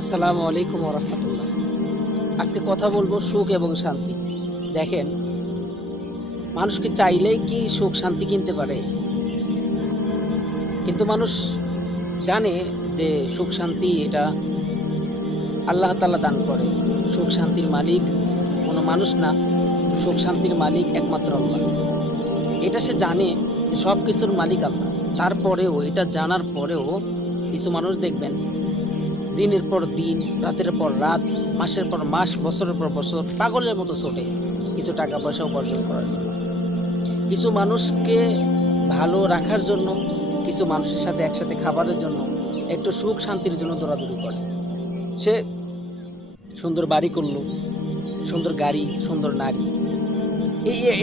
আসসালামু আলাইকুম ওয়া রাহমাতুল্লাহ। আজকে কথা বলবো সুখ এবং শান্তি। দেখেন, মানুষ কি চাইলেই কি সুখ শান্তি কিনতে পারে? কিন্তু মানুষ জানে যে সুখ শান্তি এটা আল্লাহ তাআলা দান করে। সুখ শান্তির মালিক কোনো মানুষ না, সুখ শান্তির মালিক একমাত্র আল্লাহ। এটা সে জানে যে সব কিছুর মালিক আল্লাহ। তারপরেও, এটা জানার পরেও কিছু মানুষ দেখবেন দিনের পর দিন, রাতের পর রাত, মাসের পর মাস, বছরের পর বছর পাগলের মতো ছোটে কিছু টাকা পয়সা উপার্জন করার জন্য, কিছু মানুষকে ভালো রাখার জন্য, কিছু মানুষের সাথে একসাথে খাবারের জন্য, একটু সুখ শান্তির জন্য দৌড়াদৌড়ি করে। সে সুন্দর বাড়ি করলো, সুন্দর গাড়ি, সুন্দর নারী,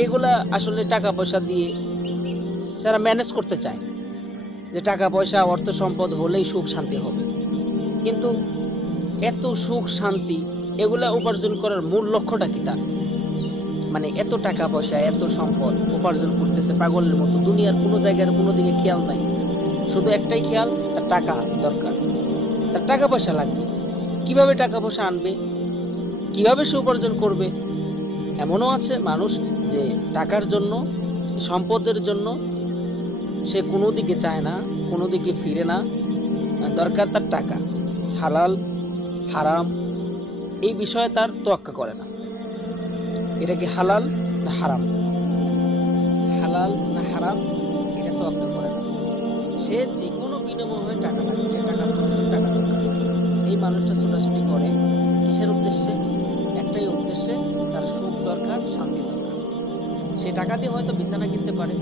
এগুলা আসলে টাকা পয়সা দিয়ে যারা ম্যানেজ করতে চায় যে টাকা পয়সা অর্থ সম্পদ হলেই সুখ শান্তি হবে। কিন্তু এত সুখ শান্তি এগুলা উপার্জন করার মূল লক্ষ্যটা কি তার? মানে এত টাকা পয়সা, এত সম্পদ উপার্জন করতেছে পাগলের মতো, দুনিয়ার কোনো জায়গার কোনো দিকে খেয়াল নাই, শুধু একটাই খেয়াল, তার টাকা দরকার, তার টাকা পয়সা লাগবে। কিভাবে টাকা পয়সা আনবে, কিভাবে সে উপার্জন করবে? এমনও আছে মানুষ যে টাকার জন্য, সম্পদের জন্য সে কোনো দিকে চায় না, কোনো দিকে ফিরে না, দরকার তার টাকা। হালাল হারাম এই বিষয়ে তার তোয়াক্কা করে না। এটা কি হালাল না হারাম, হালাল না হারাম, এটা তোয়াক্কা করে না। সে যে কোনো বিনিময়ে টাকা লাগবে, টাকা প্রয়োজন, টাকা দরকার। এই মানুষটা ছোটাছুটি করে কিসের উদ্দেশ্যে? একটাই উদ্দেশ্যে, তার সুখ দরকার, শান্তি দরকার। সে টাকা দিয়ে হয়তো বিছানা কিনতে পারে,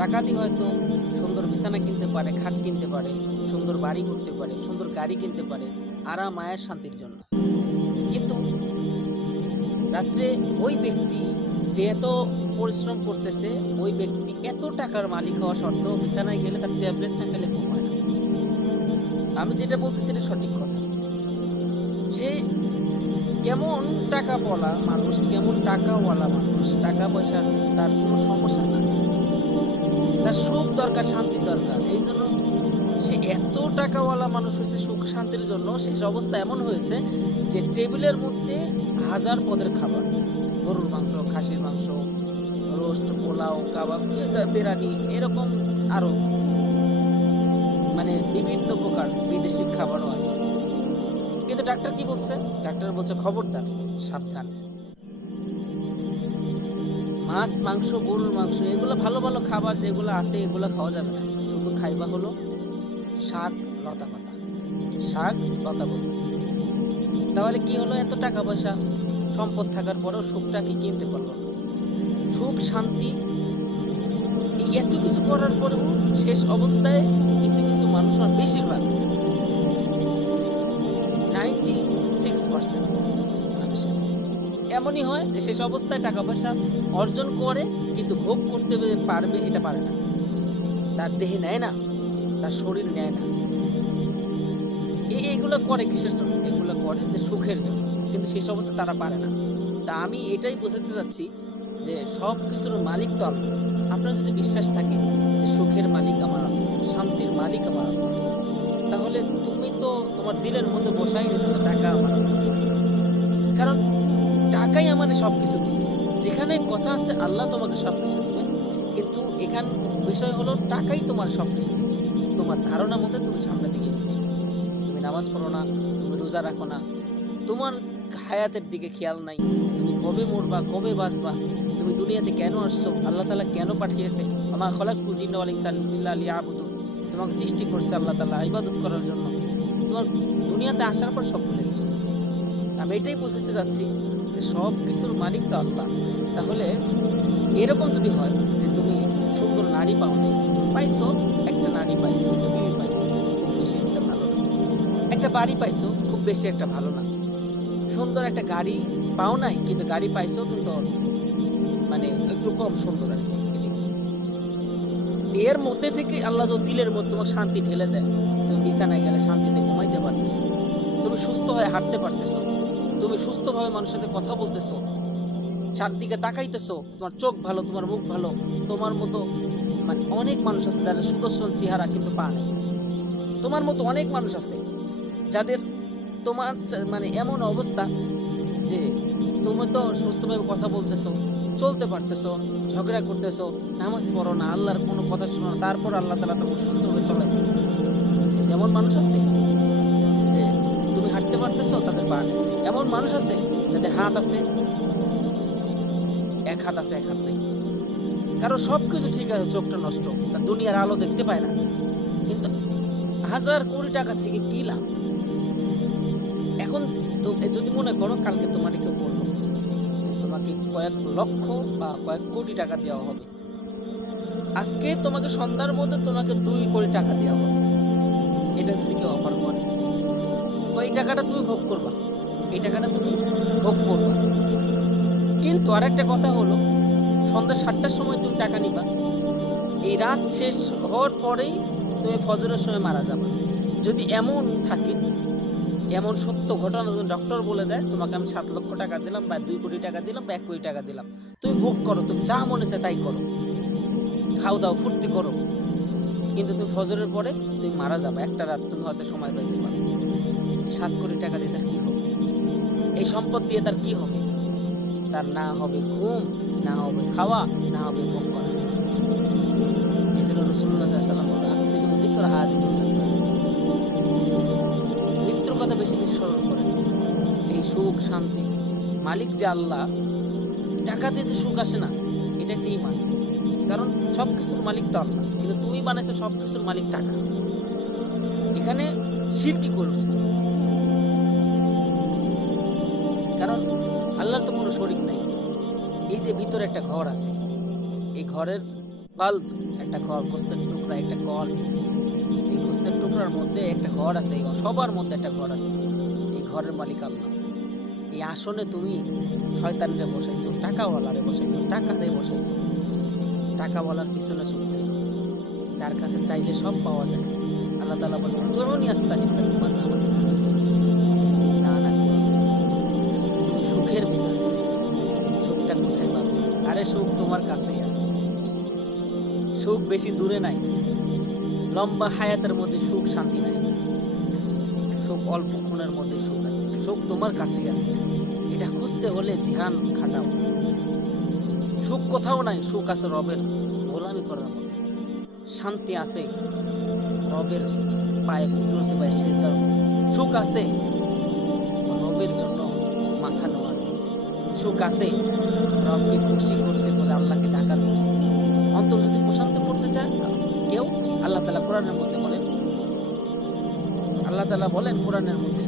টাকা দিয়ে হয়তো সুন্দর বিছানা কিনতে পারে, খাট কিনতে পারে, সুন্দর বাড়ি করতে পারে, সুন্দর গাড়ি কিনতে পারে, আরাম আয়ের শান্তির জন্য। কিন্তু রাত্রে ওই ব্যক্তি যে এত পরিশ্রম করতেছে, ওই ব্যক্তি এত টাকার মালিক হওয়া সত্ত্বেও বিছানায় গেলে তার ট্যাবলেট না খেলে ঘুম হয় না। আমি যেটা বলতেছি এটা সঠিক কথা। সে কেমন টাকা বলা মানুষ, কেমন টাকাওয়ালা মানুষ, টাকা পয়সার তার কোনো সমস্যা না, তার সুখ দরকার, শান্তি দরকার। এই জন্য সে এত টাকাওয়ালা মানুষ হয়েছে সুখ শান্তির জন্য। শেষ অবস্থা এমন হয়েছে যে টেবিলের মধ্যে হাজার পদের খাবার, গরুর মাংস, খাসির মাংস, রোস্ট, পোলাও, কাবাব, বিরিয়ানি, এরকম আরো মানে বিভিন্ন প্রকার বিদেশি খাবারও আছে। কিন্তু ডাক্তার কি বলছে? ডাক্তার বলছে খবরদার, সাবধান, মাছ, মাংস, গরুর মাংস, এগুলো ভালো ভালো খাবার যেগুলো আছে এগুলো খাওয়া যাবে না। শুধু খাইবা হলো শাক, লতা পাতা, শাক, লতা পাতা। তাহলে কি হলো? এত টাকা পয়সা সম্পদ থাকার পরেও সুখটা কি কিনতে পারলো না? সুখ শান্তি এই এত কিছু করার পরেও শেষ অবস্থায় কিছু কিছু মানুষ, বেশিরভাগ 96% মানুষের এমনই হয় যে শেষ অবস্থায় টাকা পয়সা অর্জন করে কিন্তু ভোগ করতে পারবে এটা পারে না। তার দেহে নেয় না, তার শরীর নেয় না। এইগুলো করে কিসের জন্য? এগুলো করে যে সুখের জন্য, কিন্তু শেষ অবস্থা তারা পারে না। তা আমি এটাই বোঝাতে চাচ্ছি যে সব কিছুর মালিক তো আল্লাহ। আপনার যদি বিশ্বাস থাকে যে সুখের মালিক আমার আল্লাহ, শান্তির মালিক আমার আল্লাহ, তাহলে তুমি তো তোমার দিলের মধ্যে বসাই নিয়েছো টাকা আমার আল্লাহ। কারণ টাকাই আমাদের সব কিছু দিবে। যেখানে কথা আছে আল্লাহ তোমাকে সব কিছু দিবে, কিন্তু এখান বিষয় হলো টাকাই তোমার সব কিছু দিচ্ছে। তোমার ধারণা মতে তুমি সামনের দিকে গেছো, তুমি নামাজ পড়ো না, তুমি রোজা রাখো না, তোমার হায়াতের দিকে খেয়াল নাই, তুমি কবে মরবা, কবে বাঁচবা, তুমি দুনিয়াতে কেন আসছো, আল্লাহ তাআলা কেন পাঠিয়েছে, আমা খালাকুল জিন্না ওয়াল ইনসানা ইল্লা লিয়াবুদুন, তোমাকে সৃষ্টি করছে আল্লাহ তাআলা ইবাদত করার জন্য। তোমার দুনিয়াতে আসার পর সব ভুলে গেছো তুমি। আমি এটাই বুঝতে যাচ্ছি যে সব কিছুর মালিক তো আল্লাহ। তাহলে এরকম যদি হয় যে তুমি সুন্দর নারী পাওনি, পাইছো, একটা নারী পাইছো, একটা বিবি পাইছো, খুব বেশি একটা ভালো না, একটা বাড়ি পাইছো, খুব বেশি একটা ভালো না, সুন্দর একটা গাড়ি পাও নাই কিন্তু গাড়ি পাইছো কিন্তু মানে একটু কম সুন্দর আর কি। এর মধ্যে থেকে আল্লাহ তো দিলের মধ্যে তোমার শান্তি ঢেলে দেয়। তুমি বিছানায় গেলে শান্তিতে ঘুমাইতে পারতেছো, তুমি সুস্থ হয়ে হাঁটতে পারতেছো, তুমি সুস্থভাবে মানুষের সাথে কথা বলতেছো, চারদিকে তাকাইতেছো, তোমার চোখ ভালো, তোমার মুখ ভালো। তোমার মতো মানে অনেক মানুষ আছে যাদের সুদর্শন চেহারা কিন্তু পা নেই। তোমার মতো অনেক মানুষ আছে যাদের তোমার মানে এমন অবস্থা যে তুমি তো সুস্থভাবে কথা বলতেছো, চলতে পারতেছো, ঝগড়া করতেছো, নামাজ পড়ো না, আল্লাহর কোনো কথা শোনো না, তারপর আল্লাহ তাআলা তোমাকে সুস্থভাবে চলাইতেছে। এমন মানুষ আছে যে তুমি হাঁটতে পারতেছো, তাদের পা নেই। এমন মানুষ আছে যাদের হাত আছে, এক হাত আছে, এক হাত নেই। কারো সবকিছু ঠিক আছে, চোখটা নষ্ট, তার দুনিয়ার আলো দেখতে পায় না, কিন্তু হাজার কোটি টাকা থেকে কি লাভ? এখন তো যদি মনে করো কালকে তোমার কেউ বললো তোমাকে কয়েক লক্ষ বা কয়েক কোটি টাকা দেওয়া হবে, আজকে তোমাকে সন্ধ্যার মধ্যে তোমাকে 2 কোটি টাকা দেওয়া হবে, এটা যদি কেউ অফার করে, ওই টাকাটা তুমি ভোগ করবা, এই টাকাটা তুমি ভোগ করবা। কিন্তু আরেকটা কথা হলো, সন্ধ্যা 7টার সময় তুমি টাকা নিবা, এই রাত শেষ হওয়ার পরেই তুমি ফজরের সময় মারা যাবা। যদি এমন থাকে, এমন সত্য ঘটনা যদি ডক্টর বলে দেয় তোমাকে আমি 7 লক্ষ টাকা দিলাম বা 2 কোটি টাকা দিলাম বা 1 কোটি টাকা দিলাম, তুমি ভোগ করো, তুমি যা মনে চায় তাই করো, খাও দাও, ফুর্তি করো, কিন্তু তুমি ফজরের পরে তুমি মারা যাবা। একটা রাত তুমি হয়তো সময় পাইতে পারো। 7 কোটি টাকা দিয়ে তার কি হবে? এই সম্পদ দিয়ে তার কি হবে? তার না হবে ঘুম, না হবে খাওয়া, না হবে ভোগ করা। এই জন্য রাসূলুল্লাহ সাল্লাল্লাহু আলাইহি ওয়াসাল্লাম বলে, আকসিরু যিকরা হাদিমিল লাযযাত, মৃত্যুর কথা বেশি বেশি স্মরণ করেন। এই সুখ শান্তি মালিক যে আল্লাহ, টাকা দিয়ে যে সুখ আসে না, এটা একটা ঈমান। কারণ সবকিছুর মালিক তো আল্লাহ, কিন্তু তুমি বানাইছো সবকিছুর মালিক টাকা। এখানে শিরকি করছো তুমি, কারণ আল্লাহর তো কোনো শরীক নাই। এই যে ভিতরে একটা ঘর আছে, এই ঘরের বাল্ব, একটা ঘর, গোস্তের টুকরা, একটা কল, এই গোস্তের টুকরার মধ্যে একটা ঘর আছে, সবার মধ্যে একটা ঘর আছে। এই ঘরের মালিক আল্লাহ। এই আসনে তুমি শয়তানরে বসাইছো, টাকাওয়ালারে বসাইছো, টাকারে বসাইছো, টাকাওয়ালার পিছনে ছুটতেছো, যার কাছে চাইলে সব পাওয়া যায়। আল্লাহ তাআলা বলেন, উদউনি আস্তাজিব লাকুম, বান্দা আমাকে ডাকো। তুমি না না করে তুমি সুখের পিছনে ছুটতেছো। সুখটা কোথায় পাবে? আরে সুখ তোমার কাছেই আছে। সুখ বেশি দূরে নাই, লম্বা হায়াতের মধ্যে সুখ শান্তি নাই। সুখ অল্প ক্ষণের মধ্যে সুখ আছে, সুখ তোমার কাছেই আছে। এটা খুঁজতে হলে জিহান খাটাও। সুখ কোথাও নাই, সুখ আছে রবের গোলামি করার মধ্যে। শান্তি আছে রবের পায়ে কুদরতি পায়ে সেজদার মধ্যে। সুখ আছে রবের জন্য মাথা নেওয়ার মধ্যে। সুখ আছে রবকে খুশি করতে করে আল্লাহকে ডাকার মধ্যে। অন্তর যদি প্রশান্ত করতে চায় কেউ, আল্লাহ তাআলা কোরআনের মধ্যে বলেন, আল্লাহ তাআলা বলেন কোরআনের মধ্যে,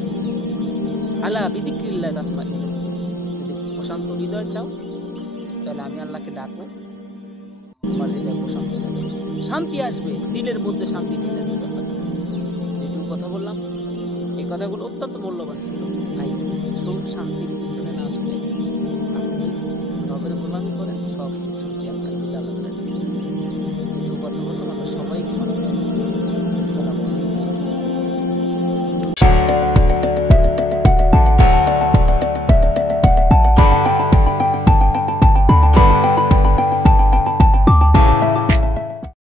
আলা বিযিকরিল্লাহি তাতমাইন্নুল কুলুব। যদি প্রশান্ত হৃদয় চাও তাহলে আমি আল্লাহকে ডাকো, তোমার হৃদয় প্রশান্ত হয়ে যাবে, শান্তি আসবে, দিলের মধ্যে শান্তি ঢেলে দেবে আল্লাহ তাআলা। যেটুকু কথা বললাম, এই কথাগুলো অত্যন্ত মূল্যবান ছিল। ভাই, সুখ শান্তির পিছনে না ছুটে আপনি রবের গোলামি করেন, সব সুখ শান্তি আপনার দিলে আল্লাহ তাআলা দিবেন। যেটুকু কথা বললাম, আমরা সবাইকে মানতে